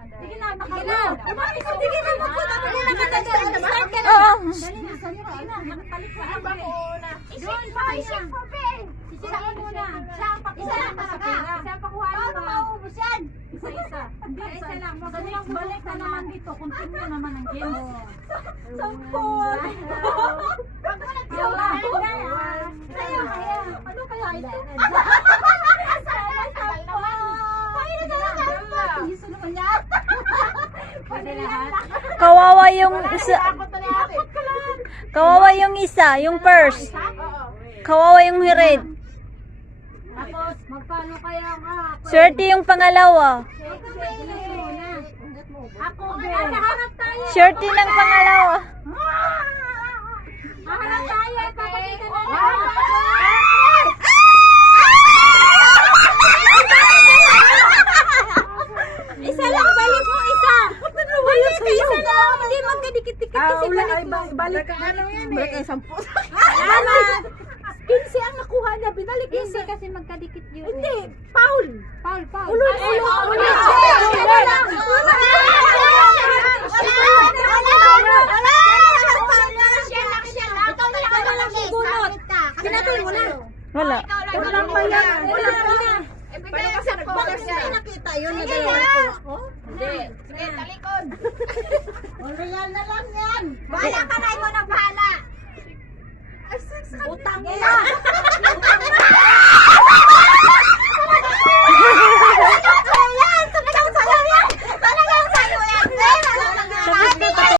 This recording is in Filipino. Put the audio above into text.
Sige na, sige na, magpunta mo na kita dyan. Start ka na. Oo. Dali na, sabi ko, ina, nakapalik sa akin. Doon, isip ko, Ben. Sisira ka muna. Siya ang pakuha ng pera. Siya ang pakuha ng pera. Paano maubos yan? Isa-isa. Hindi, isa lang. Balik na naman dito. Continue naman ang game. Sampol. Wag mo nagsawa. Kaya. Ano kaya ito? Kawawa yung isa. Kawawa yung isa, yung first. Kawawa yung red. Tapos, magkano kaya ka? Swerte yung pangalawa. Ako, Ben. Nahanap tayo. Swerte ng pangalawa. Nahanap tayo. Papakita na isa lang, balik mo isa. Balik ka isa lang. Hindi magkadikit-dikit kasi balik mo. Balik ka ano yan eh. Balik ka 10. Salamat. 15 ang nakuha niya. Binalik niya. Hindi kasi magkadikit yun. Hindi. Paul. Paul. Ulit. Pinatay mo na. Wala. Walang bayan. Pero kasi Bakit hindi nakita yun? Sige Sige, talikod. Real na lang yan. Bahala ka na, ikaw na bahala.